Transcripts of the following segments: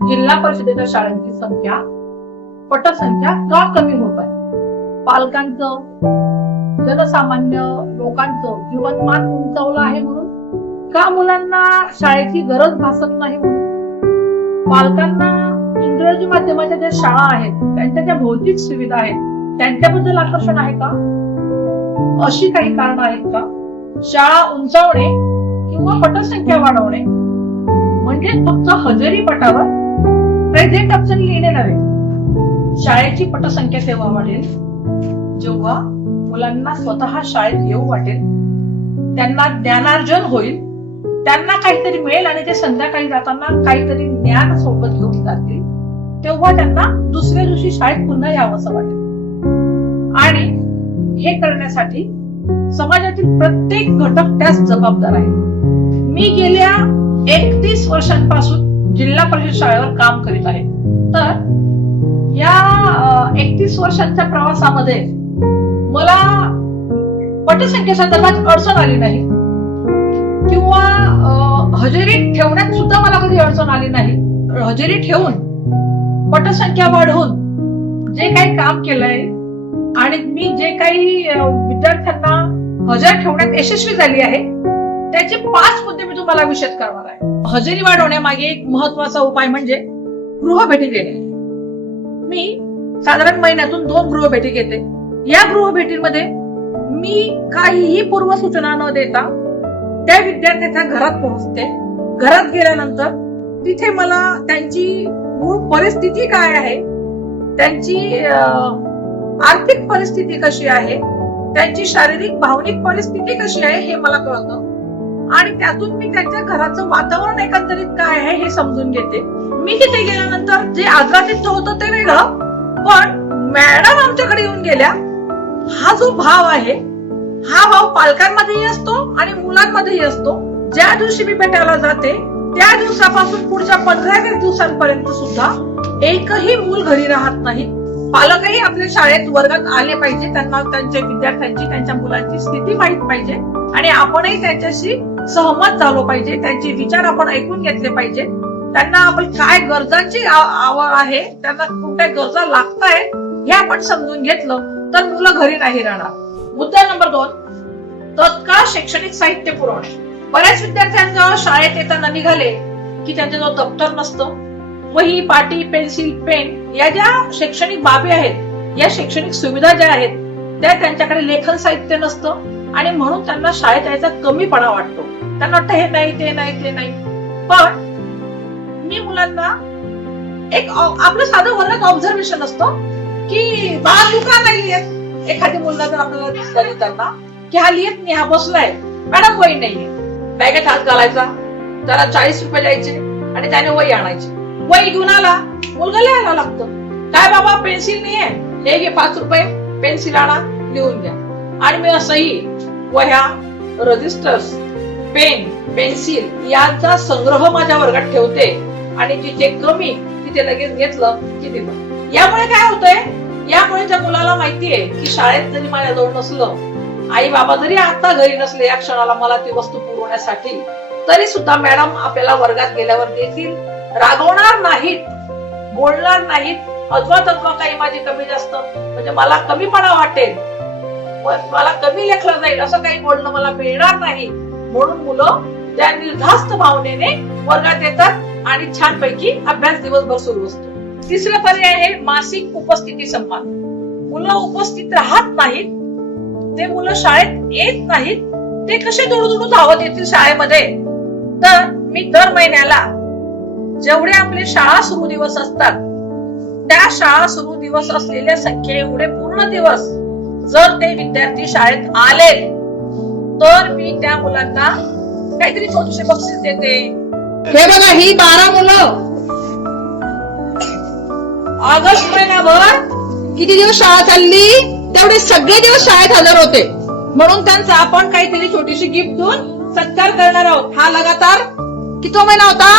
जिल्हा परिषदेच्या शाळांची संख्या, पटसंख्या का कमी होत आहे? पालकांचं, जनसामान्य लोकांचं जीवनमान उंचावलं आहे म्हणून का मुलांना शाळेची गरज भासत नाही म्हणून? पालकांना इंग्रजी माध्यमाच्या ज्या शाळा आहेत त्यांच्या ज्या भौतिक सुविधा आहेत त्यांच्याबद्दल आकर्षण आहे का? अशी काही कारणं आहेत का? शाळा उंचावणे किंवा पटसंख्या वाढवणे म्हणजे फक्त हजेरी पटावर प्रेझेंट ऑप्शन लिहिणे नव्हे. शाळेची पटसंख्या तेव्हा वाढेल जेव्हा मुलांना स्वतः शाळेत येऊ वाटेल, त्यांना ज्ञानार्जन होईल, त्यांना काहीतरी मिळेल आणि ते संध्याकाळी जाताना काहीतरी ज्ञान सोबत घेऊन जातील, तेव्हा त्यांना दुसऱ्या दिवशी शाळेत पुन्हा यावंसं वाटेल. आणि हे करण्यासाठी समाजातील प्रत्येक घटक त्यास जबाबदार आहे. मी गेल्या 31 वर्षांपासून जिल्हा परिषद शाळेवर काम करीत आहे. तर या 31 वर्षांच्या प्रवासामध्ये मला पटसंख्ये संदर्भात अडचण आली नाही किंवा हजेरी ठेवण्यात सुद्धा मला कधी अडचण आली नाही. हजेरी ठेवून पटसंख्या वाढवून जे काही काम केलंय आणि मी जे काही विद्यार्थ्यांना हजेरी ठेवण्यात यशस्वी झाली आहे त्याचे 5 मुद्दे मी तुम्हाला विशद करणार आहे. हजेरी वाढवण्यामागे एक महत्वाचा उपाय म्हणजे गृहभेटी देणे. मी साधारण महिन्यातून 2 गृहभेटी घेते. या गृहभेटीमध्ये मी काहीही पूर्वसूचना न देता त्या विद्यार्थ्याच्या घरात पोहोचते. घरात गेल्यानंतर तिथे मला त्यांची मूळ परिस्थिती काय आहे, त्यांची आर्थिक परिस्थिती कशी आहे, त्यांची शारीरिक भावनिक परिस्थिती कशी आहे हे मला कळतं आणि त्यातून मी त्यांच्या घराचं वातावरण एकंदरीत काय आहे हे समजून घेते. मी तिथे गेल्यानंतर जे आग्रहित होतं ते वेगळं, पण मॅडम आमच्याकडे येऊन गेल्या हा जो भाव आहे हा भाव पालकांमध्येही असतो आणि मुलांमध्येही असतो. ज्या दिवशी मी भेटायला जाते त्या दिवसापासून पुढच्या 15-20 दिवसांपर्यंत सुद्धा एकही मूल घरी राहत नाही. पालकही आपल्या शाळेत वर्गात आले पाहिजे, त्यांना त्यांच्या विद्यार्थ्यांची त्यांच्या मुलांची स्थिती माहित पाहिजे आणि आपणही त्यांच्याशी सहमत झालो पाहिजे. त्यांचे विचार आपण ऐकून घेतले पाहिजे. त्यांना आपण काय गरजांची आवड आहे, त्यांना कोणत्या गरजा लागतायत हे आपण समजून घेतलं तर मुलं घरी नाही राहणार. मुद्दा नंबर 2, तत्काळ शैक्षणिक साहित्य पुरवणे. बऱ्याच विद्यार्थ्यांना शाळेत येताना निघाले की त्यांच्याजवळ दप्तर नसतं, वही, पाटी, पेन्सिल, पेन या ज्या शैक्षणिक बाबी आहेत, या शैक्षणिक सुविधा ज्या आहेत त्या त्यांच्याकडे लेखन साहित्य नसतं आणि म्हणून त्यांना शाळेत यायचा कमीपणा वाटतो. त्यांना वाटतं हे नाही ते नाही ते नाही. पण मी मुलांना एक आपलं साधं वर्गात ऑब्झर्वेशन असतं की बाळा तू का नाही येत. एखादी मुलगा जर आपल्याला दिसला त्यांना की हा लिहित नाही, हा बसलाय, मॅडम वही नाहीये, बॅगेत हात घालायचा, त्याला 40 रुपये द्यायचे आणि त्याने वही आणायची. वही घेऊन आला, मुलगा लिहायला लागतं. काय बाबा पेन्सिल नाहीये, हे घे 5 रुपये, पेन्सिल आणा, लिहून घ्या. आणि मी असंही वह्या, रजिस्टर्स, पेन, पेन्सिल यांचा संग्रह माझ्या वर्गात ठेवते आणि जिथे कमी तिथे लगेच घेतलं की दिलं. यामुळे काय होतंय, यामुळे त्या मुलाला माहितीये की शाळेत जरी माझ्याजवळ नसलं, आई बाबा जरी आता घरी नसले या क्षणाला मला ती वस्तू पुरवण्यासाठी, तरी सुद्धा मॅडम आपल्याला वर्गात गेल्यावर देतील, रागवणार नाहीत, बोलणार नाहीत. अथवा काही माझी कमी जास्त म्हणजे मला कमीपणा वाटेल, मला कमी लेखलं जाईल असं काही बोलणं मला मिळणार नाही. म्हणून मुलं त्या निर्धास्त भावनेने वर्गात येतात आणि छानपैकी अभ्यास दिवसभर सुरू असतो. तिसरा पर्याय आहे मासिक उपस्थिती सन्मान. मुलं उपस्थित राहत नाहीत, ते मुलं शाळेत येत नाहीत, ते कसे दुडू धावत येतील शाळेमध्ये. तर मी दर महिन्याला जेवढे आपले शाळा सुरू दिवस असतात त्या शाळा सुरू दिवस असलेल्या संख्ये एवढे पूर्ण दिवस जर ते विद्यार्थी शाळेत आले तर मी त्या मुलांना काहीतरी छोटेसे बक्षीस देते. हे बघा ही 12 मुलं ऑगस्ट महिनाभर किती दिवस शाळा चालली तेवढे सगळे दिवस शाळेत हजर होते. म्हणून त्यांचा आपण काहीतरी छोटीशी गिफ्ट देऊन सत्कार करणार आहोत. हा लगातार किती महिना होता?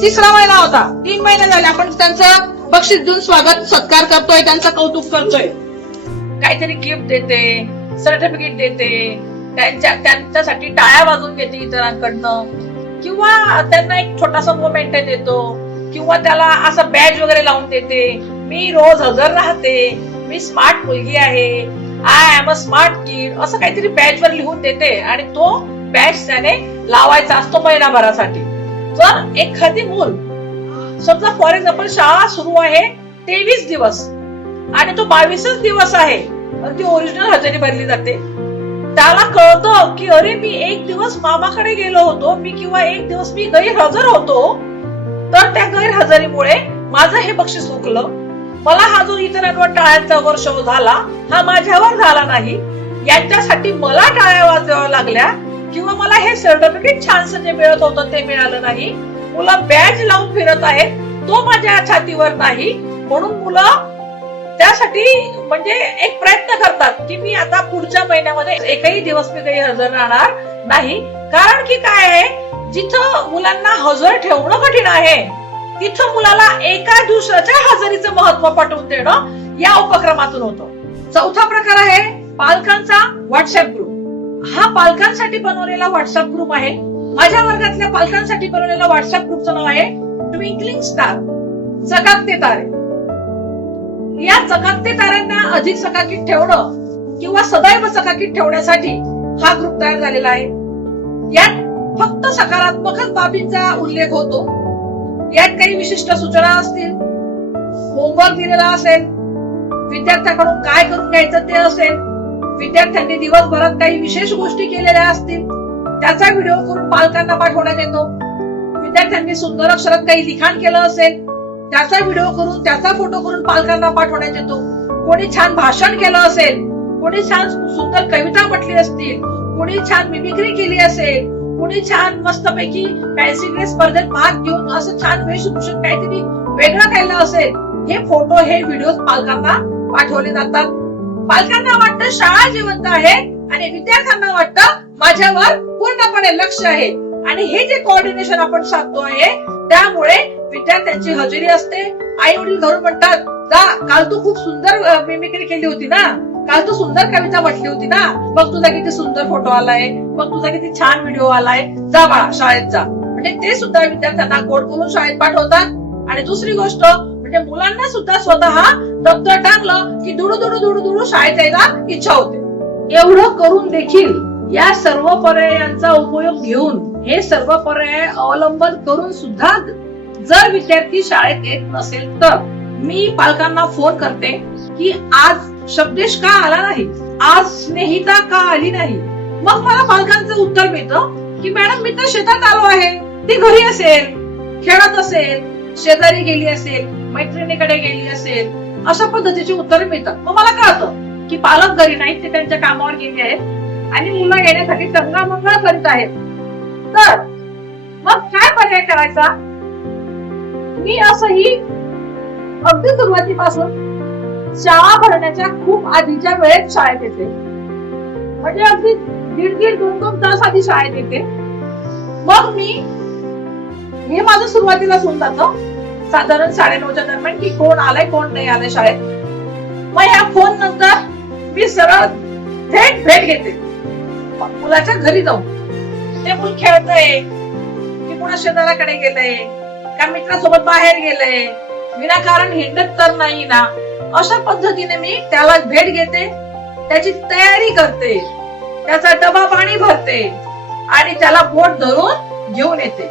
3रा महिना होता. 3 महिने झाले आपण त्यांचं बक्षीस देऊन स्वागत सत्कार करतोय, त्यांचं कौतुक करतोय. काहीतरी गिफ्ट देते, सर्टिफिकेट देते, त्यांच्यासाठी टाळ्या वाजवून घेते इतरांकडनं किंवा त्यांना एक छोटासा मोमेंट देतो. किंवा त्याला असं बॅज वगैरे लावून देते, मी रोज हजर राहते, मी स्मार्ट मुलगी आहे, आय एम अ स्मार्ट किड, असं काहीतरी बॅज वर लिहून देते आणि तो बॅज त्याने लावायचा असतो महिनाभरासाठी. जर एखादी मूल समजा फॉर एक्झाम्पल शाळा सुरू आहे 23 दिवस आणि तो 22च दिवस आहे आणि ती ओरिजिनल हजेरी भरली जाते, त्याला कळतं की अरे मी एक दिवस मामाकडे गेलो होतो मी किंवा एक दिवस मी गैरहजर होतो, तर त्या गैरहजेरीमुळे माझं हे बक्षीस हुकलं, मला हा जो इतरांवर टाळ्यांचा वर्षाव झाला हा माझ्यावर झाला नाही, यांच्यासाठी मला टाळ्या वाजवाव्या लागल्या किंवा मला हे सर्टिफिकेट छानसं जे मिळत होतं ते मिळालं नाही, मुलं बॅज लावून फिरत आहेत तो माझ्या छातीवर नाही, म्हणून मुलं त्यासाठी म्हणजे एक प्रयत्न करतात की मी आता पुढच्या महिन्यामध्ये एकही दिवस मी काही हजर राहणार नाही. कारण की काय आहे, जिथं मुलांना हजर ठेवणं कठीण आहे तिथं मुलाला एका दिवसाच्या हजेरीचं महत्व पटवून देणं या उपक्रमातून होतं. चौथा प्रकार आहे पालकांचा व्हॉट्सअप ग्रुप. हा पालकांसाठी बनवलेला व्हॉट्सअप ग्रुप आहे. माझ्या वर्गातल्या पालकांसाठी बनवलेला व्हॉट्सअप ग्रुपचं नाव आहे ट्विंकलिंग स्टार, चकाकते तारे. या चकाकते ताऱ्यांना अधिक चकाकीत ठेवणं किंवा सदैव चकाकीत ठेवण्यासाठी हा ग्रुप तयार झालेला आहे. यात फक्त सकारात्मकच बाबींचा उल्लेख होतो. यात काही विशिष्ट सूचना असतील, होमवर्क दिलेला असेल, विद्यार्थ्याकडून काय करून घ्यायचं ते असेल, विद्यार्थ्यांनी दिवसभरात काही विशेष गोष्टी केलेल्या असतील त्याचा व्हिडिओ करून पालकांना पाठवण्यात येतो. विद्यार्थ्यांनी सुंदर अक्षरात काही लिखाण केलं असेल त्याचा व्हिडिओ करून त्याचा फोटो करून पालकांना पाठवण्यात येतो. कोणी छान भाषण केलं असेल, कोणी छान सुंदर कविता म्हटली असतील, कोणी छान मिमिक्री केली असेल, कोणी छान मस्तपैकी फॅन्सी ड्रेस स्पर्धेत भाग घेऊन असं छान वेशभूषेत काहीतरी वेगळं केलं असेल, हे फोटो हे व्हिडिओ पालकांना पाठवले जातात. पालकांना वाटतं शाळा जिवंत आहे आणि विद्यार्थ्यांना वाटतं माझ्यावर पूर्णपणे लक्ष आहे आणि हे जे कोऑर्डिनेशन आपण साधतो आहे त्यामुळे विद्यार्थ्यांची हजेरी असते. आई वडील घरून म्हणतात जा, काल तू खूप सुंदर मिमिक्री केली होती ना, काल तू सुंदर कविता म्हटली होती ना, बघ तुझा किती सुंदर फोटो आलाय, बघ तुझा किती छान व्हिडिओ आलाय, जा बाळा शाळेत जा. म्हणजे ते सुद्धा विद्यार्थ्यांना गोड बोलून शाळेत पाठवतात. आणि दुसरी गोष्ट म्हणजे मुलांना सुद्धा स्वतः दप्तर टाकलं की दुडू दुडू दुडू दुडू शाळेत यायला इच्छा होते. एवढं करून देखील या सर्व पर्यायांचा उपयोग घेऊन हे सर्व पर्याय अवलंबन करून सुद्धा जर विद्यार्थी शाळेत येत नसेल तर मी पालकांना फोन करते की आज शब्देश का आला नाही, आज स्नेहिता का आली नाही. मग मला पालकांचं उत्तर मिळतं की मॅडम मी तर शेतात आलो आहे, ती घरी असेल, खेळत असेल, शेजारी गेली असेल, मैत्रिणीकडे गेली असेल, अशा पद्धतीची उत्तरे मिळतात. मग मला कळतं की पालक घरी नाहीत, ते त्यांच्या कामावर गेले आहेत आणि मुलं येण्यासाठी टंगळमंगळ करीत आहेत. तर मग काय पर्याय करायचा? मी असंही अगदी सुरुवातीपासून शाळा भरण्याच्या खूप आधीच्या वेळेत शाळेत येते, म्हणजे अगदी 1.5-2 तास आधी शाळेत येते. मग मी हे माझं सुरुवातीला होऊन जातं साधारण 9:30च्या दरम्यान की कोण आलंय कोण नाही आलंय शाळेत. मग ह्या फोन नंतर मी सरळ थेट भेट घेते मुलाच्या घरी जाऊन. ते मूल खेळतंय की कुणा शेजाऱ्याकडे गेलंय का मित्रासोबत बाहेर गेलंय, विनाकारण हिंडत तर नाही ना, अशा पद्धतीने मी त्याला भेट घेते, त्याची तयारी करते, त्याचा डबा पाणी भरते आणि त्याला बोट धरून घेऊन येते.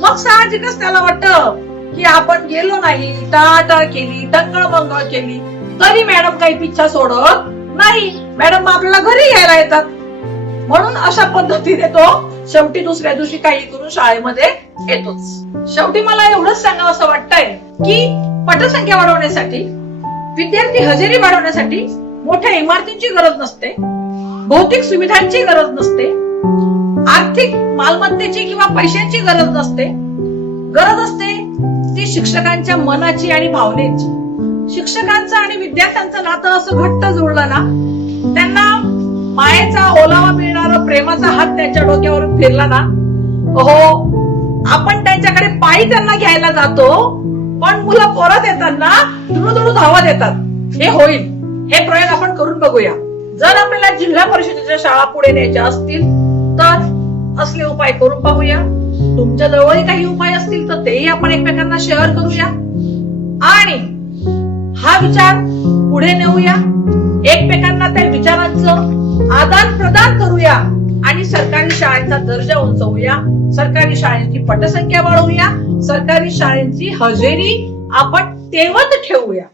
मग साहजिकच त्याला वाटतं की आपण गेलो नाही, टाळाटाळ केली, टंगळमंगळ केली तरी मॅडम काही पिच्छा सोडत नाही, मॅडम आपल्याला घरी घ्यायला येतात. म्हणून अशा पद्धतीने तो शेवटी दुसऱ्या दिवशी काही करून शाळेमध्ये येतोच. शेवटी मला एवढंच सांगावं असं वाटतंय की पटसंख्या वाढवण्यासाठी, विद्यार्थी हजेरी वाढवण्यासाठी मोठ्या इमारतींची गरज नसते, भौतिक सुविधांची गरज नसते, आर्थिक मालमत्तेची किंवा पैशांची गरज नसते. गरज असते ती शिक्षकांच्या मनाची आणि भावनेची. शिक्षकांचं आणि विद्यार्थ्यांचं नातं असं घट्ट जुळलं ना, त्यांना मायेचा ओलावा मिळणारा प्रेमाचा हात त्यांच्या डोक्यावरून फिरला ना, हो आपण त्यांच्याकडे पायी त्यांना घ्यायला जातो पण मुलं परत येताना दुडू धावत येतात. हे होईल, हे प्रयोग आपण करून बघूया. जर आपल्याला जिल्हा परिषदेच्या शाळा पुढे न्यायच्या असतील तर असले उपाय करून पाहूया. तुमच्या जवळही काही उपाय असतील तर तेही आपण एकमेकांना शेअर करूया आणि हा विचार पुढे नेऊया, एकमेकांना त्या विचारांचं आदान प्रदान करूया आणि सरकारी शाळेचा दर्जा उंचवूया, सरकारी शाळेची पटसंख्या वाढवूया, सरकारी शाळेची हजेरी आपण तेवत ठेवूया.